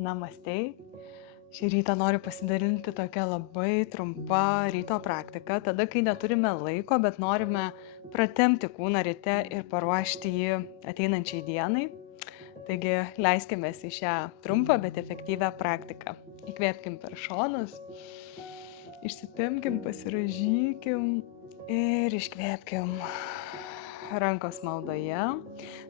Namastei. Šį rytą noriu pasidalinti tokią labai trumpą ryto praktiką, tada, kai neturime laiko, bet norime pratempti kūną ryte ir paruošti jį ateinančiai dienai. Taigi leiskime į šią trumpą, bet efektyvę praktiką. Įkvėpkim per šonus, išsitempkim, pasiražykim ir iškvėpkim. Rankos maldoje,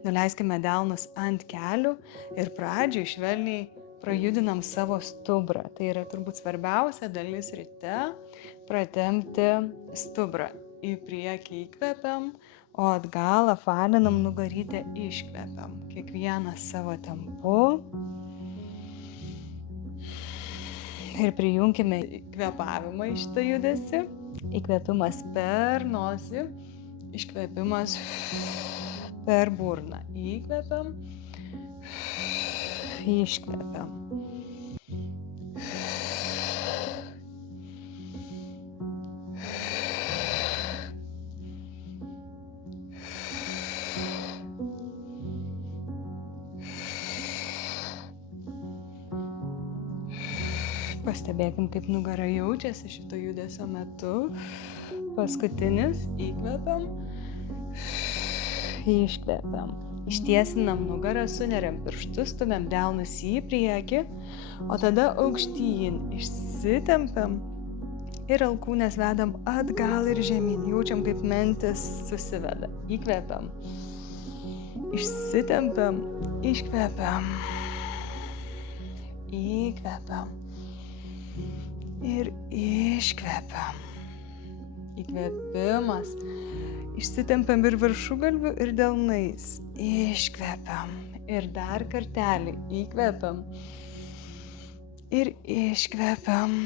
nuleiskime delnus ant kelių ir pradžioj švelniai prajudinam savo stuburą. Tai yra turbūt svarbiausia dalis ryte - pratempti stuburą. Į priekį įkvepiam, o atgal apvalinam nugarytę, iškvepiam. Kiekvienas savo tempu. Ir prijunkime kvėpavimą į šitą judesį. Įkvėpimas per nosį, iškvėpimas per burną. Įkvepiam, iškvepiam. Pastebėkim, kaip nugara jaučiasi šito judesio metu. Paskutinis, įkvepiam, iškvepiam. Ištiesinam nugarą, suneriam pirštus, stumiam delnus į priekį, o tada aukštyn išsitempiam ir alkūnes vedam atgal ir žemyn. Jaučiam, kaip mentis susiveda. Įkvepiam, išsitempiam, iškvepiam, įkvepiam ir iškvepiam. Įkvėpimas. Išsitempiam ir viršugalviu, ir delnais. Iškvepiam. Ir dar kartelį. Įkvepiam. Ir iškvepiam.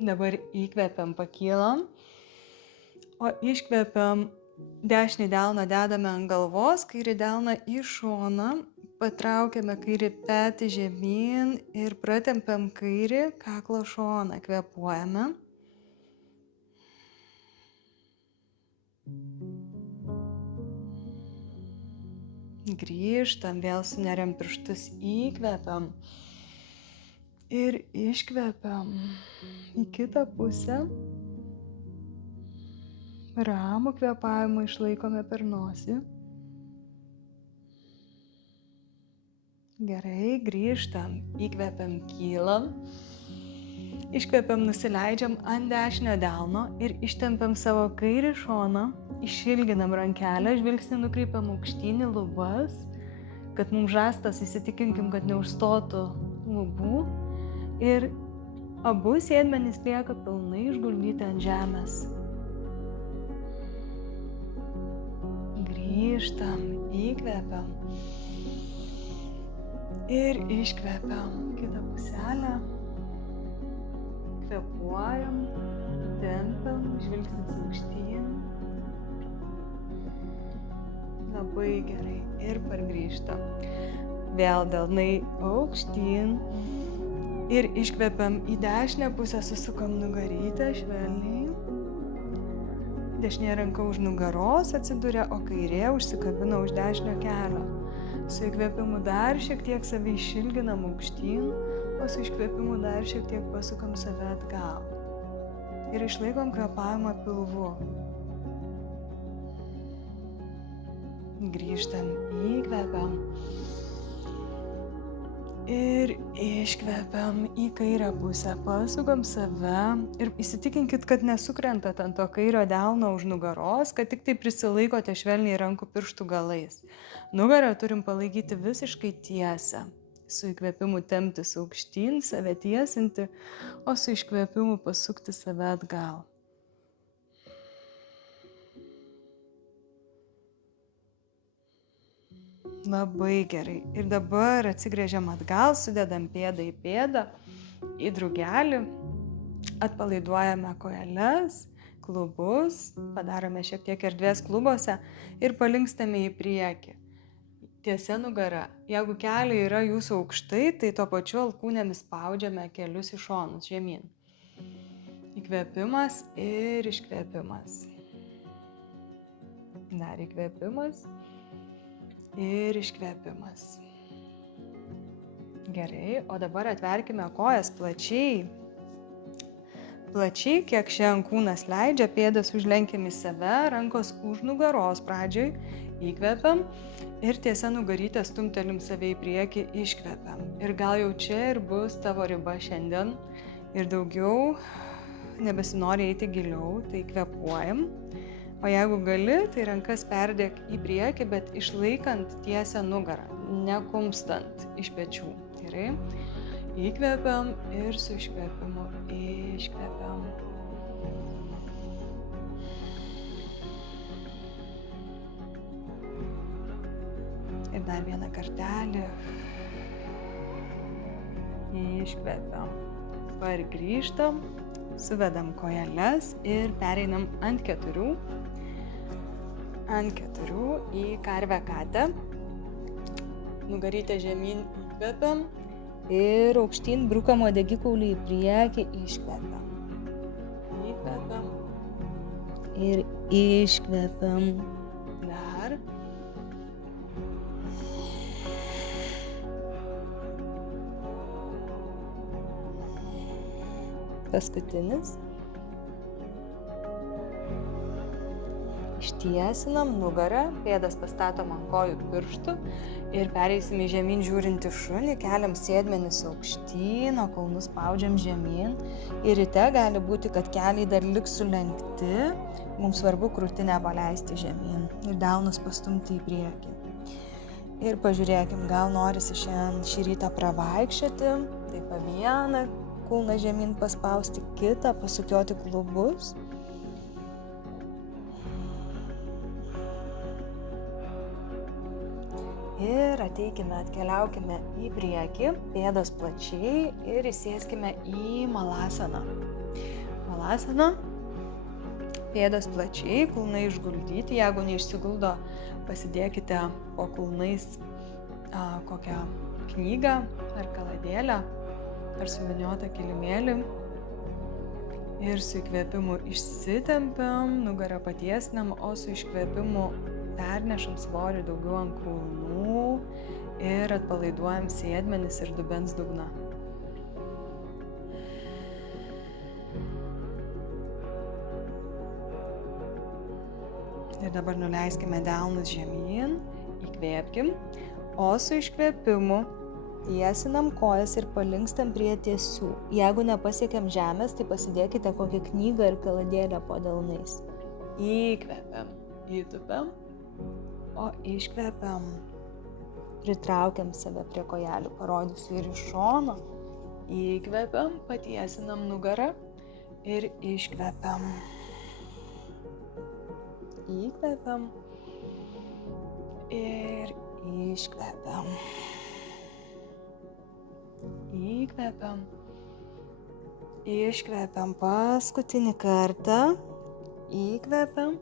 Dabar įkvepiam, pakylam. O iškvepiam. Dešinį delną dedame ant galvos, kairį delną į šoną. Patraukiame kairį petį žemyn ir pratempiam kairį kaklo šoną. Kvėpuojame. Grįžtam, vėl suneriam pirštus, įkvepiam ir iškvepiam. Į kitą pusę. Ramų kvėpavimą išlaikome per nosį. Gerai, grįžtam, įkvepiam, kylam. Iškvepiam, nusileidžiam ant dešinio delno ir ištempiam savo kairį šoną. Išilginam rankelę, žvilgsnį nukreipiam aukštyn į lubas, kad mums žastas įsitikinkim, kad neužstotų lubų. Ir abu sėdmenys lieka pilnai išguldyti ant žemės. Grįžtam, įkvepiam ir iškvepiam. Kitą puselę. Kvėpuojam, tempiam, žvilgsnis aukštyn. Labai gerai. Ir pargrįžtam. Vėl delnai aukštyn. Ir iškvepiam į dešinę pusę, susukam nugarytę švelniai. Dešinė ranka už nugaros atsiduria, o kairė užsikabina už dešinio kelio. Su įkvėpimu dar šiek tiek save išilginam aukštyn, o su iškvėpimu dar šiek tiek pasukam save atgal. Ir išlaikom kvėpavimą pilvu. Grįžtam, įkvepiam. Ir iškvepiam į kairę pusę. Pasukam save ir įsitikinkit, kad nesukrentat ant to kairio delno už nugaros, kad tik tai prisilaikote švelniai rankų pirštų galais. Nugarą turim palaikyti visiškai tiesę. Su įkvėpimu temptis aukštyn, save tiesinti, o su iškvėpimu pasukti save atgal. Labai gerai. Ir dabar atsigrėžiam atgal, sudedam pėdą į pėdą, į drugelį, atpalaiduojame kojeles, klubus, padarome šiek tiek erdvės klubuose ir palinkstam į priekį. Tiesia nugara. Jeigu keliai yra jūsų aukštai, tai tuo pačiu alkūnėmis spaudžiame kelius į šonus žemyn. Įkvėpimas ir iškvėpimas. Dar įkvėpimas ir iškvėpimas. Gerai, o dabar atverkime kojas plačiai. Plačiai, kiek šiandien kūnas leidžia, pėdas užlenkiam į save, rankos už nugaros pradžioj, įkvepiam ir tiesia nugarytė stumtelim save į priekį, iškvepiam. Ir gal jau čia ir bus tavo riba šiandien ir daugiau nebesinori eiti giliau, tai kvėpuojam. O jeigu gali, tai rankas perdėk į priekį, bet išlaikant tiesią nugarą, nekumstant iš pečių. Gerai? Įkvepiam ir su iškvepimu iškvepiam. Ir dar vieną kartelį. Iškvepiam. Pargrįžtam, suvedam kojeles ir pereinam ant keturių. Ant keturių į karvę katę. Nugarytę žemyn įkvepiam. Ir aukštyn brukam uodegikaulį į priekį, iškvepiam. Įkvepiam. Ir iškvepiam. Dar. Paskutinis. Ištiesinam nugarą, pėdas pastatom ant kojų pirštų ir pereisim į žemyn žiūrintį šunį, keliam sėdmenis aukštyn, o kulnus spaudžiam žemyn. Ir ryte gali būti, kad keliai dar liks sulenkti, mums svarbu krūtinę paleisti žemyn ir delnus pastumti į priekį. Ir pažiūrėkim, gal norisi šiandien šį rytą pravaikščioti, tai po vieną kulną žemyn paspausti, kitą pasukioti klubus. Ir ateikime, atkeliaukime į priekį, pėdas plačiai ir įsėskime į malasaną. Malasana, pėdas plačiai, kulnai išguldyti, jeigu neišsiguldo, pasidėkite po kulnais kokią knygą ar kaladėlę ar suviniotą kilimėlį. Ir su įkvėpimu išsitempiam, nugarą patiesinam, o su iškvėpimu pernešam svorį daugiau ant kulnų ir atpalaiduojam sėdmenis ir dubens dugną. Ir dabar nuleiskime delnus žemyn, įkvėpkim, o su iškvėpimu tiesinam kojas ir palinkstam prie tiesių. Jeigu nepasiekiam žemės, tai pasidėkite kokią knygą ir kaladėlę po delnais. Įkvepiam, įtupiam, o iškvepiam. Pritraukiam save prie kojelių, parodysiu ir iš šono. Įkvepiam, patiesinam nugarą ir iškvepiam. Įkvepiam ir iškvepiam. Įkvepiam. Iškvepiam paskutinį kartą. Įkvepiam.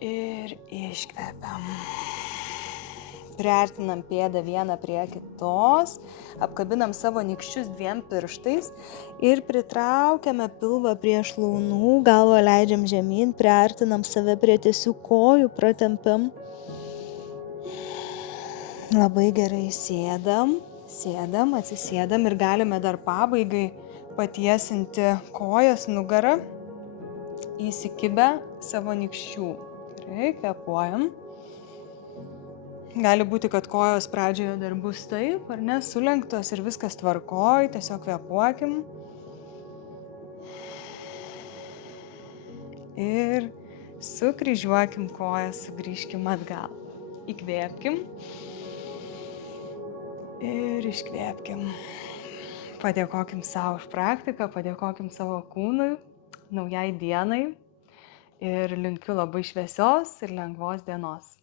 Ir iškvepiam. Priartinam pėdą vieną prie kitos, apkabinam savo nykščius dviem pirštais ir pritraukiame pilvą prie šlaunų, galvą leidžiam žemyn, priartinam save prie tiesių kojų, pratempiam. Labai gerai sėdam, atsisėdam ir galime dar pabaigai patiesinti kojas, nugarą, įsikibę savo nykščių. Gerai, kvėpuojam. Gali būti, kad kojos pradžioje dar bus taip, ar ne, sulenktos ir viskas tvarkoj, tiesiog kvėpuokim. Ir sukryžiuokim kojas, sugrįžkim atgal. Įkvėpkim. Ir iškvėpkim. Padėkokim savo už praktiką, padėkokim savo kūnui, naujai dienai. Ir linkiu labai šviesios ir lengvos dienos.